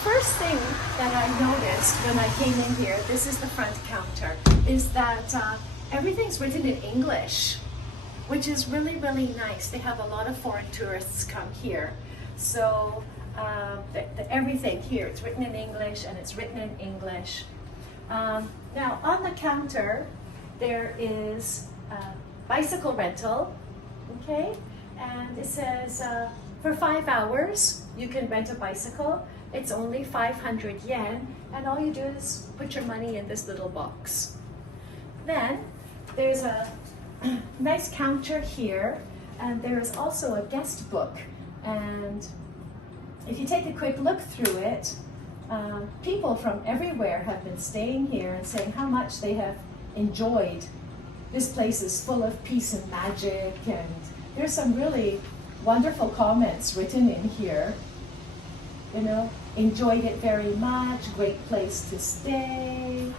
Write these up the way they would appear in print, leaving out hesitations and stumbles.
first thing that I noticed when I came in here, this is the front counter, is that everything's written in English, which is really, really nice. They have a lot of foreign tourists come here. So everything here, it's written in English and it's written in English. Now on the counter, there is bicycle rental, okay? And it says for 5 hours, you can rent a bicycle. It's only 500 yen, and all you do is put your money in this little box. Then there's a nice counter here, and there's also a guest book. And if you take a quick look through it, people from everywhere have been staying here and saying how much they have enjoyed. This place is full of peace and magic, and there's some really wonderful comments written in here. You know, enjoyed it very much, great place to stay,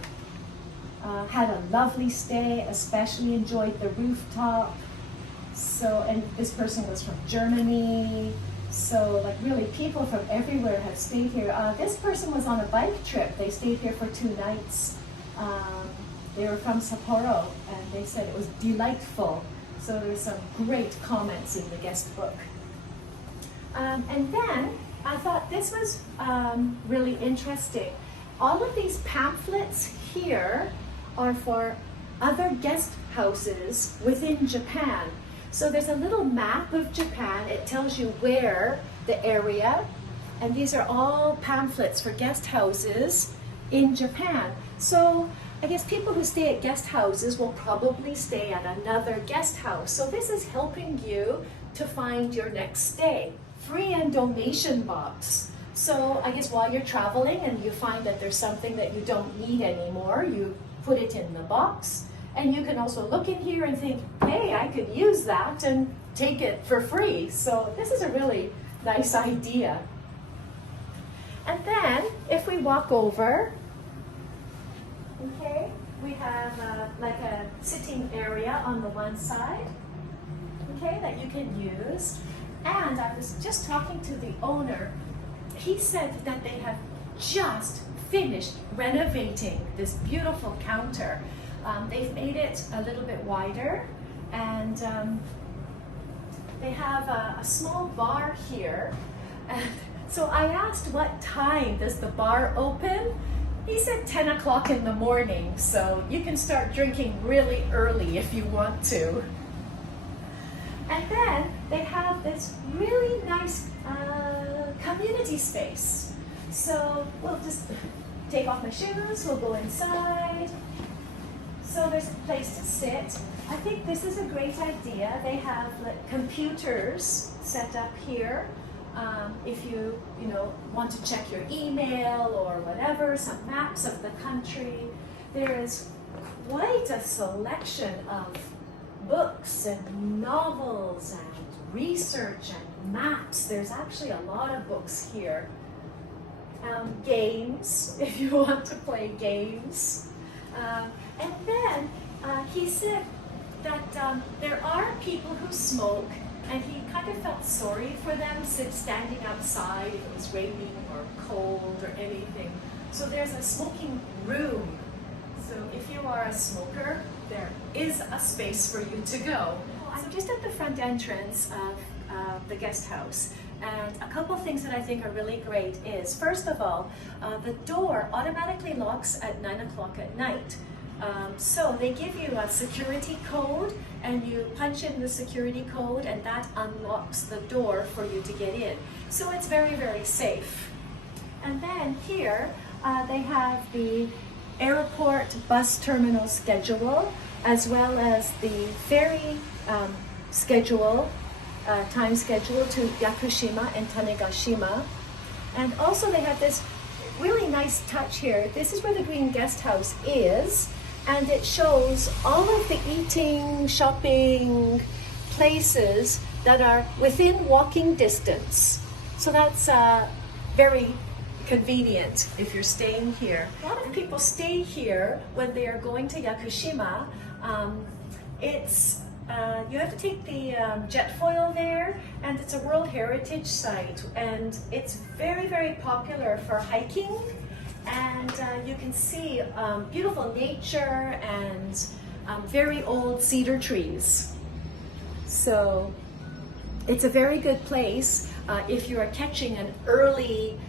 had a lovely stay, especially enjoyed the rooftop. So, and this person was from Germany. So like really people from everywhere have stayed here. This person was on a bike trip. They stayed here for 2 nights. They were from Sapporo, and they said it was delightful. So there's some great comments in the guest book. And then I thought this was really interesting. All of these pamphlets here are for other guest houses within Japan. So there's a little map of Japan. It tells you where the area, and these are all pamphlets for guest houses in Japan. So I guess people who stay at guest houses will probably stay at another guest house. So this is helping you to find your next stay. Free and donation box. So I guess while you're traveling and you find that there's something that you don't need anymore, you put it in the box. And you can also look in here and think, hey, I could use that and take it for free. So this is a really nice idea. And then if we walk over, okay, we have like a sitting area on the one side, okay, that you can use. And I was just talking to the owner. He said that they have just finished renovating this beautiful counter. They've made it a little bit wider, and they have a small bar here. And so I asked, what time does the bar open? He said 10 o'clock in the morning, so you can start drinking really early if you want to. And then they have this really nice community space. So we'll just take off my shoes, we'll go inside. So there's a place to sit. I think this is a great idea. They have like, computers set up here. If you want to check your email or whatever, some maps of the country. There is quite a selection of books and novels and research and maps. There's actually a lot of books here. Games, if you want to play games. And then he said that there are people who smoke, and he kind of felt sorry for them standing outside if it was raining or cold or anything. So there's a smoking room. So if you are a smoker, there is a space for you to go. I'm just at the front entrance of the guest house. And a couple of things that I think are really great is, first of all, the door automatically locks at 9 o'clock at night. So they give you a security code, and you punch in the security code, and that unlocks the door for you to get in. So it's very, very safe. And then here, they have the airport bus terminal schedule, as well as the ferry schedule, time schedule to Yakushima and Tanegashima. And also they have this really nice touch here. This is where the Green Guest House is, and it shows all of the eating, shopping places that are within walking distance. So that's very convenient if you're staying here. A lot of people stay here when they are going to Yakushima. It's You have to take the jet foil there, and it's a World Heritage Site, and it's very, very popular for hiking, and you can see beautiful nature and very old cedar trees. So it's a very good place if you are catching an early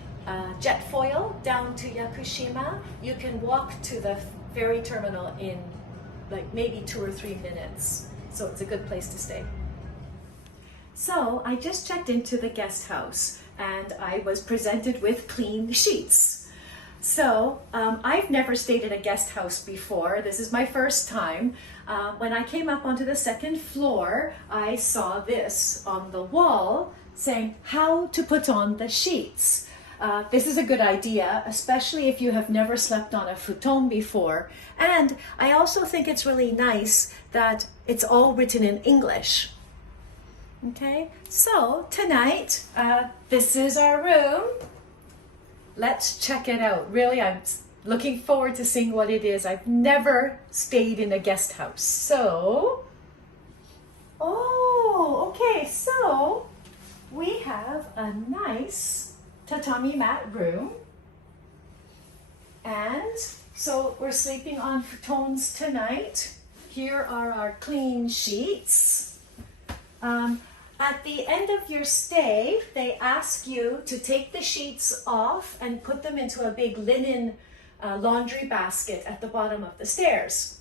jet foil down to Yakushima. You can walk to the ferry terminal in like maybe 2 or 3 minutes. So it's a good place to stay. So I just checked into the guest house and I was presented with clean sheets. So I've never stayed in a guest house before. This is my first time. When I came up onto the second floor, I saw this on the wall saying how to put on the sheets. This is a good idea, especially if you have never slept on a futon before. And I also think it's really nice that it's all written in English. Okay, so tonight, this is our room. Let's check it out. Really, I'm looking forward to seeing what it is. I've never stayed in a guest house. So, okay, so we have a nice tatami mat room, and so we're sleeping on futons tonight. Here are our clean sheets. At the end of your stay, they ask you to take the sheets off and put them into a big linen laundry basket at the bottom of the stairs.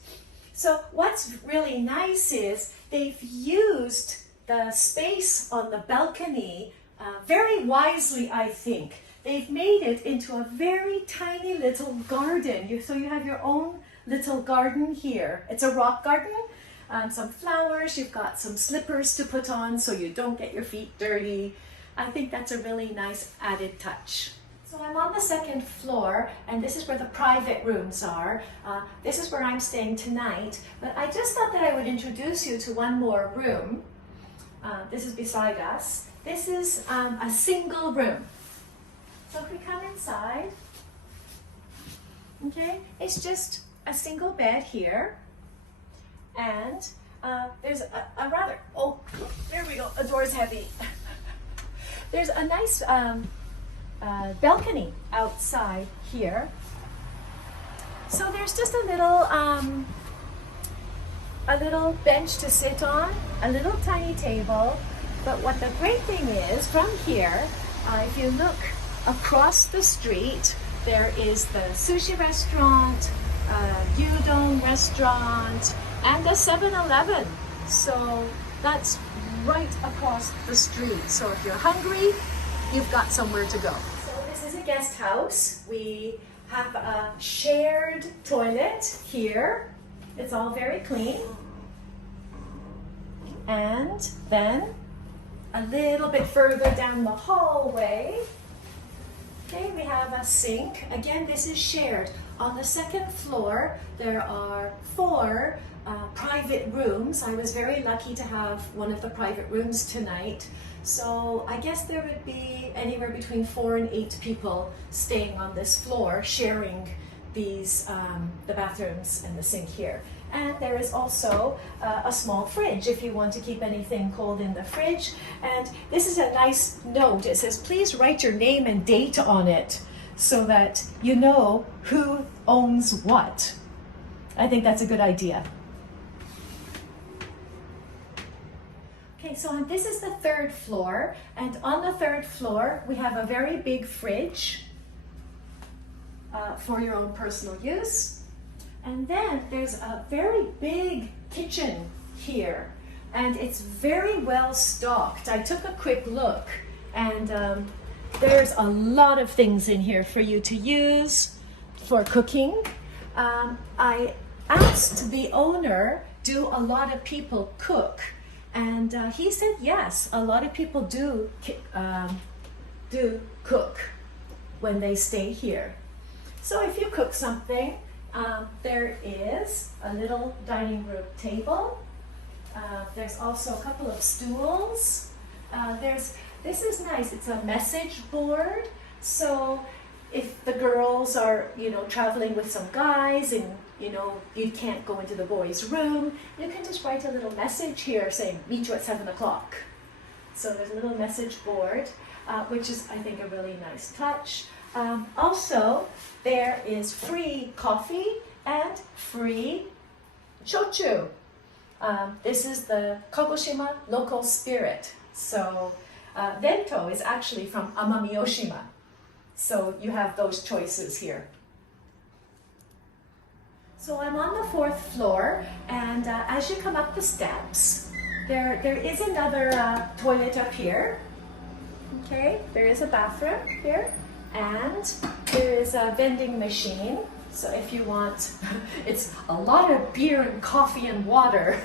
So what's really nice is they've used the space on the balcony very wisely, I think. They've made it into a very tiny little garden. So you have your own little garden here. It's a rock garden, some flowers. You've got some slippers to put on so you don't get your feet dirty. I think that's a really nice added touch. So I'm on the second floor, and this is where the private rooms are. This is where I'm staying tonight, but I just thought that I would introduce you to one more room. This is beside us. This is a single room. So if we come inside, okay, it's just a single bed here, and there's a rather, oh, there we go, the door's heavy. There's a nice balcony outside here. So there's just a little bench to sit on, a little tiny table. But what the great thing is, from here, if you look across the street, there is the sushi restaurant, gyudon restaurant, and a 7-Eleven. So that's right across the street. So if you're hungry, you've got somewhere to go. So this is a guest house. We have a shared toilet here. It's all very clean. And then a little bit further down the hallway, okay, we have a sink. Again, this is shared. On the second floor, there are 4 private rooms. I was very lucky to have one of the private rooms tonight. So I guess there would be anywhere between 4 and 8 people staying on this floor, sharing these the bathrooms and the sink here. And there is also a small fridge if you want to keep anything cold in the fridge. And this is a nice note. It says, please write your name and date on it so that you know who owns what. I think that's a good idea. Okay, so this is the 3rd floor. And on the 3rd floor, we have a very big fridge for your own personal use. And then there's a very big kitchen here, and it's very well stocked. I took a quick look, and there's a lot of things in here for you to use for cooking. I asked the owner, do a lot of people cook? And he said yes, a lot of people do cook when they stay here. So if you cook something, there is a little dining room table. There's also a couple of stools. This is nice. It's a message board. So if the girls are, you know, traveling with some guys and, you know, you can't go into the boys' room, you can just write a little message here saying, meet you at 7 o'clock. So there's a little message board, which is, I think, a really nice touch. Also, there is free coffee and free shochu. This is the Kagoshima local spirit. So bento is actually from Amami-Oshima. So you have those choices here. So I'm on the 4th floor, and as you come up the steps, there is another toilet up here. Okay, there is a bathroom here, and there is a vending machine. So if you want, it's a lot of beer and coffee and water.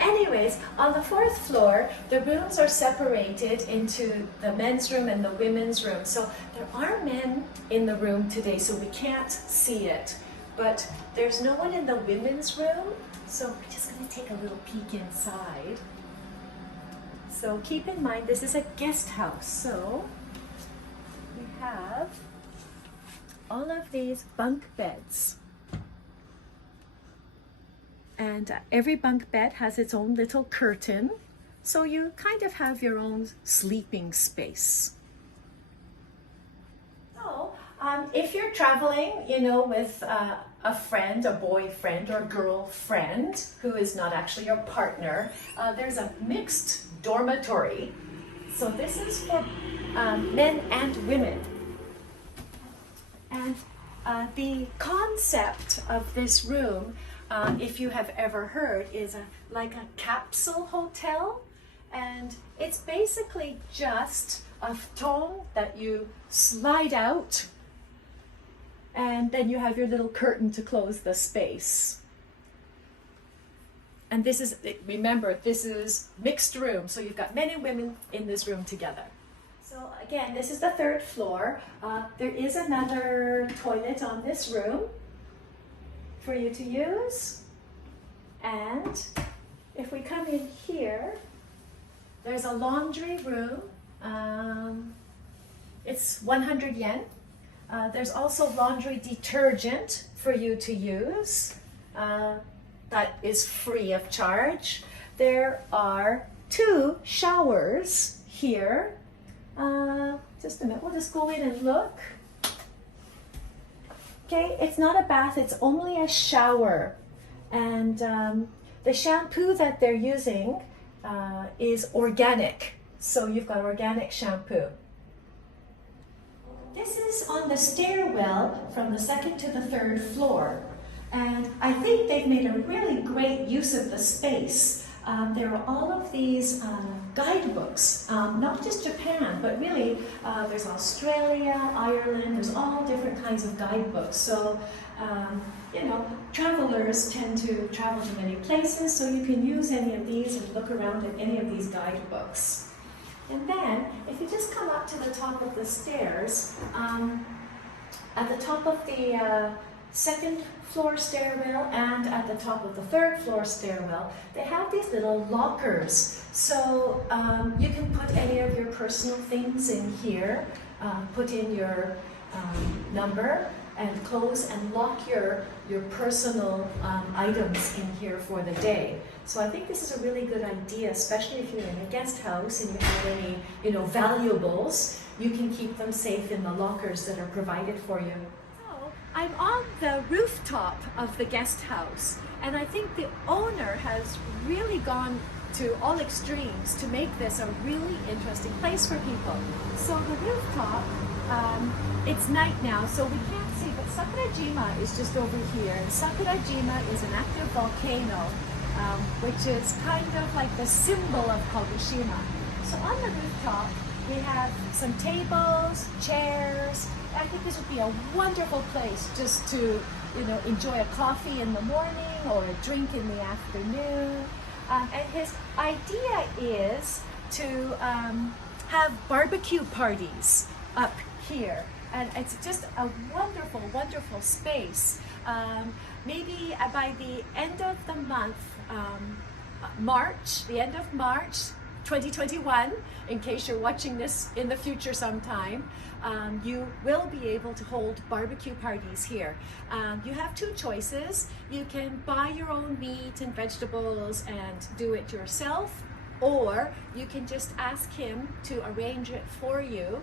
Anyways, on the 4th floor, the rooms are separated into the men's room and the women's room. So there are men in the room today, so we can't see it. But there's no one in the women's room, so we're just going to take a little peek inside. So keep in mind, this is a guest house. So we have all of these bunk beds. And every bunk bed has its own little curtain, so you kind of have your own sleeping space. So, if you're traveling, you know, with a friend, a boyfriend or girlfriend who is not actually your partner, there's a mixed dormitory. So this is for men and women. And the concept of this room, if you have ever heard, is like a capsule hotel, and it's basically just a futon that you slide out, and then you have your little curtain to close the space. And this is, remember, this is mixed room, so you've got men and women in this room together. So again, this is the 3rd floor. There is another toilet on this room for you to use. And if we come in here, there's a laundry room. It's 100 yen. There's also laundry detergent for you to use. That is free of charge. There are 2 showers here. Just a minute, we'll just go in and look. Okay, it's not a bath, it's only a shower. And the shampoo that they're using is organic. So you've got organic shampoo. This is on the stairwell from the 2nd to the 3rd floor. And I think they've made a really great use of the space. There are all of these guidebooks, not just Japan, but really there's Australia, Ireland, there's all different kinds of guidebooks. So, you know, travelers tend to travel to many places, so you can use any of these and look around at any of these guidebooks. And then, if you just come up to the top of the stairs, at the top of the 2nd floor stairwell and at the top of the 3rd floor stairwell, they have these little lockers. So you can put any of your personal things in here, put in your number and close and lock your personal items in here for the day. So I think this is a really good idea, especially if you're in a guest house and you have any, you know, valuables, you can keep them safe in the lockers that are provided for you. I'm on the rooftop of the guest house, and I think the owner has really gone to all extremes to make this a really interesting place for people. So the rooftop, it's night now, so we can't see, but Sakurajima is just over here. And Sakurajima is an active volcano, which is kind of like the symbol of Kagoshima. So on the rooftop, we have some tables, chairs. I think this would be a wonderful place just to, you know, enjoy a coffee in the morning or a drink in the afternoon. And his idea is to have barbecue parties up here. And it's just a wonderful, wonderful space. Maybe by the end of the month, March, the end of March, 2021, in case you're watching this in the future sometime, you will be able to hold barbecue parties here. You have two choices. You can buy your own meat and vegetables and do it yourself, or you can just ask him to arrange it for you.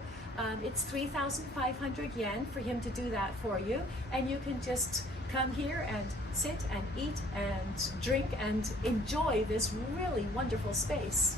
It's 3,500 yen for him to do that for you, and you can just come here and sit and eat and drink and enjoy this really wonderful space.